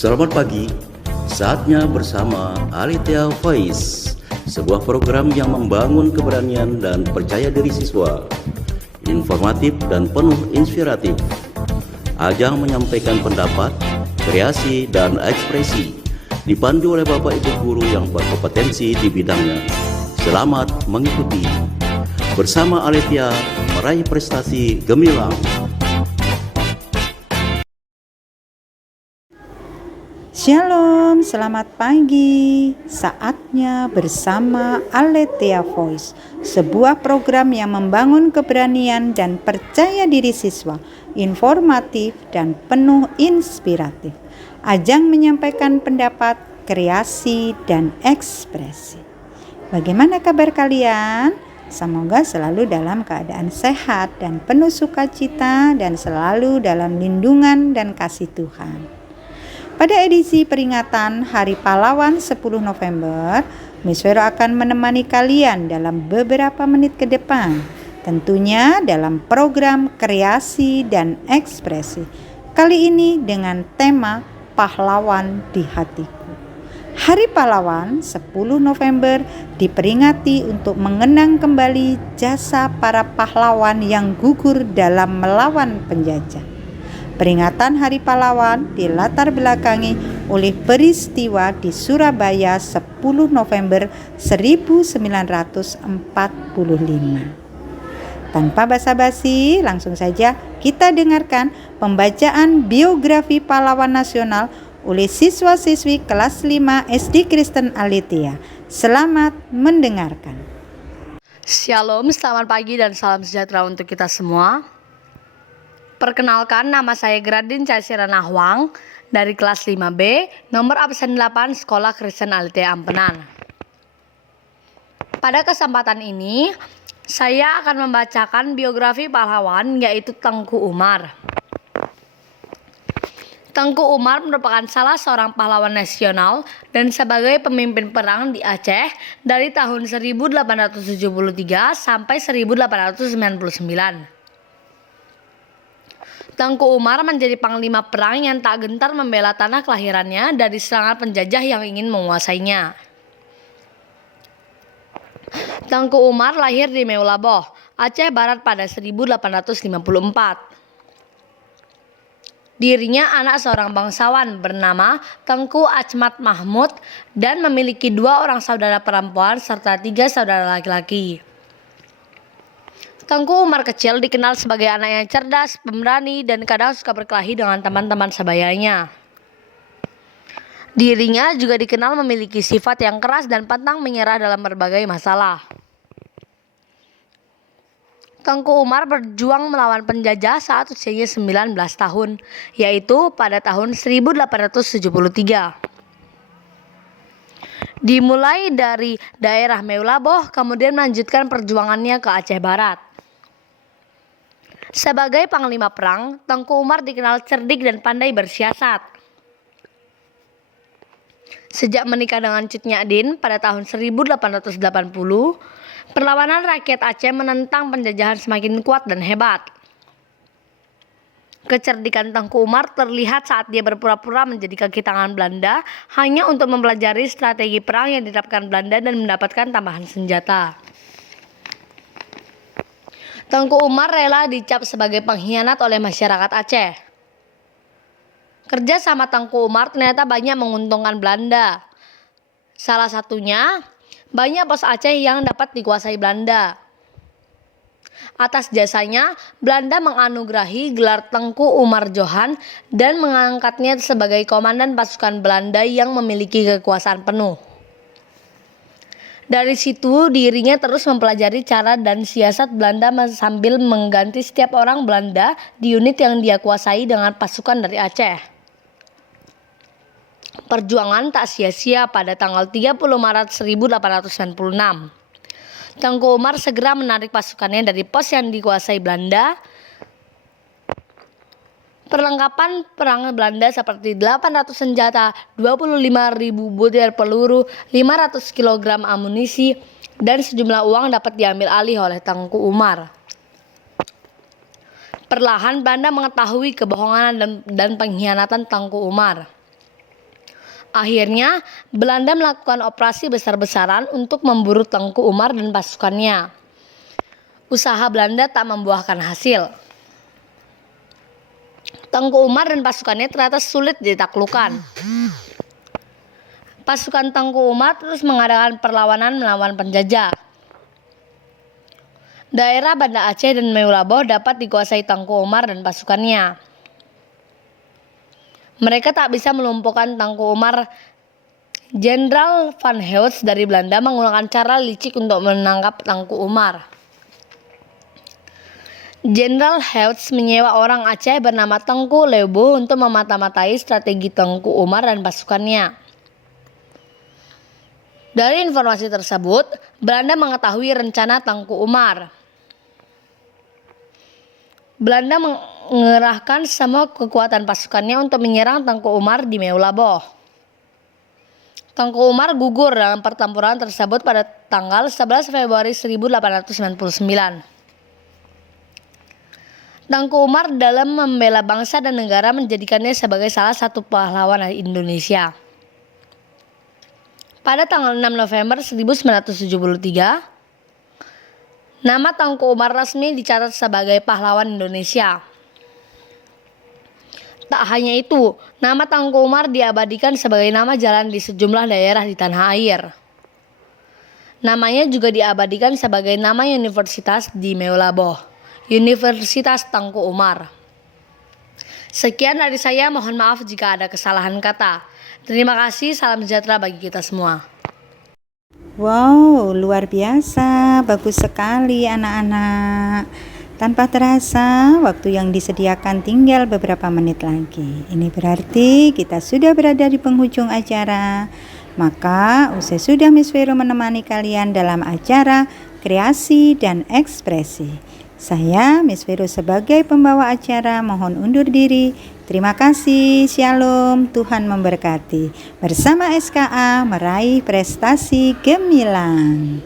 Selamat pagi, saatnya bersama Aletheia Voice, sebuah program yang membangun keberanian dan percaya diri siswa, informatif dan penuh inspiratif. Ajang menyampaikan pendapat, kreasi, dan ekspresi, dipandu oleh Bapak Ibu Guru yang berkompetensi di bidangnya. Selamat mengikuti. Bersama Aletheia, meraih prestasi gemilang. Shalom, selamat pagi. Saatnya bersama Aletheia Voice, sebuah program yang membangun keberanian dan percaya diri siswa, informatif dan penuh inspiratif. Ajang menyampaikan pendapat, kreasi, dan ekspresi. Bagaimana kabar kalian? Semoga selalu dalam keadaan sehat dan penuh sukacita dan selalu dalam lindungan dan kasih Tuhan. Pada edisi peringatan Hari Pahlawan 10 November, Miss Vero akan menemani kalian dalam beberapa menit ke depan, tentunya dalam program kreasi dan ekspresi. Kali ini dengan tema Pahlawan di Hatiku. Hari Pahlawan 10 November diperingati untuk mengenang kembali jasa para pahlawan yang gugur dalam melawan penjajah. Peringatan Hari Pahlawan dilatar belakangi oleh peristiwa di Surabaya 10 November 1945. Tanpa basa-basi, langsung saja kita dengarkan pembacaan biografi pahlawan nasional oleh siswa-siswi kelas 5 SD Kristen Aletheia. Selamat mendengarkan. Shalom, selamat pagi dan salam sejahtera untuk kita semua. Perkenalkan, nama saya Gradin Caisira Nahwang dari kelas 5B, nomor absen 8 Sekolah Kristen Aletheia Ampenan. Pada kesempatan ini, saya akan membacakan biografi pahlawan yaitu Tengku Umar. Tengku Umar merupakan salah seorang pahlawan nasional dan sebagai pemimpin perang di Aceh dari tahun 1873 sampai 1899. Tengku Umar menjadi panglima perang yang tak gentar membela tanah kelahirannya dari serangan penjajah yang ingin menguasainya. Tengku Umar lahir di Meulaboh, Aceh Barat pada 1854. Dirinya anak seorang bangsawan bernama Tengku Achmad Mahmud dan memiliki 2 orang saudara perempuan serta 3 saudara laki-laki. Tengku Umar kecil dikenal sebagai anak yang cerdas, pemberani, dan kadang suka berkelahi dengan teman-teman sebayanya. Dirinya juga dikenal memiliki sifat yang keras dan pantang menyerah dalam berbagai masalah. Tengku Umar berjuang melawan penjajah saat usianya 19 tahun, yaitu pada tahun 1873. Dimulai dari daerah Meulaboh, kemudian melanjutkan perjuangannya ke Aceh Barat. Sebagai panglima perang, Tengku Umar dikenal cerdik dan pandai bersiasat. Sejak menikah dengan Cut Nyadin pada tahun 1880, perlawanan rakyat Aceh menentang penjajahan semakin kuat dan hebat. Kecerdikan Tengku Umar terlihat saat dia berpura-pura menjadi kaki tangan Belanda hanya untuk mempelajari strategi perang yang diterapkan Belanda dan mendapatkan tambahan senjata. Tengku Umar rela dicap sebagai pengkhianat oleh masyarakat Aceh. Kerja sama Tengku Umar ternyata banyak menguntungkan Belanda. Salah satunya, banyak pos Aceh yang dapat dikuasai Belanda. Atas jasanya, Belanda menganugerahi gelar Tengku Umar Johan dan mengangkatnya sebagai komandan pasukan Belanda yang memiliki kekuasaan penuh. Dari situ dirinya terus mempelajari cara dan siasat Belanda sambil mengganti setiap orang Belanda di unit yang dia kuasai dengan pasukan dari Aceh. Perjuangan tak sia-sia. Pada tanggal 30 Maret 1896. Tengku Umar segera menarik pasukannya dari pos yang dikuasai Belanda. Perlengkapan perang Belanda seperti 800 senjata, 25.000 butir peluru, 500 kg amunisi, dan sejumlah uang dapat diambil alih oleh Tengku Umar. Perlahan Belanda mengetahui kebohongan dan pengkhianatan Tengku Umar. Akhirnya, Belanda melakukan operasi besar-besaran untuk memburu Tengku Umar dan pasukannya. Usaha Belanda tak membuahkan hasil. Tengku Umar dan pasukannya ternyata sulit ditaklukkan. Pasukan Tengku Umar terus mengadakan perlawanan melawan penjajah. Daerah Banda Aceh dan Meulaboh dapat dikuasai Tengku Umar dan pasukannya. Mereka tak bisa melumpuhkan Tengku Umar. Jenderal Van Heut dari Belanda menggunakan cara licik untuk menangkap Tengku Umar. Jenderal Heut menyewa orang Aceh bernama Tengku Leuboh untuk memata-matai strategi Tengku Umar dan pasukannya. Dari informasi tersebut, Belanda mengetahui rencana Tengku Umar. Belanda mengerahkan semua kekuatan pasukannya untuk menyerang Tengku Umar di Meulaboh. Tengku Umar gugur dalam pertempuran tersebut pada tanggal 11 Februari 1899. Tengku Umar dalam membela bangsa dan negara menjadikannya sebagai salah satu pahlawan Indonesia. Pada tanggal 6 November 1973, nama Tengku Umar resmi dicatat sebagai pahlawan Indonesia. Tak hanya itu, nama Tengku Umar diabadikan sebagai nama jalan di sejumlah daerah di tanah air. Namanya juga diabadikan sebagai nama universitas di Meulaboh, Universitas Tengku Umar. Sekian dari saya, mohon maaf jika ada kesalahan kata. Terima kasih, salam sejahtera bagi kita semua. Wow, luar biasa, bagus sekali anak-anak. Tanpa terasa, waktu yang disediakan tinggal beberapa menit lagi. Ini berarti kita sudah berada di penghujung acara. Maka usai sudah Miss Vero menemani kalian dalam acara kreasi dan ekspresi. Saya, Miss Vero sebagai pembawa acara mohon undur diri. Terima kasih, Shalom, Tuhan memberkati. Bersama SKA meraih prestasi gemilang.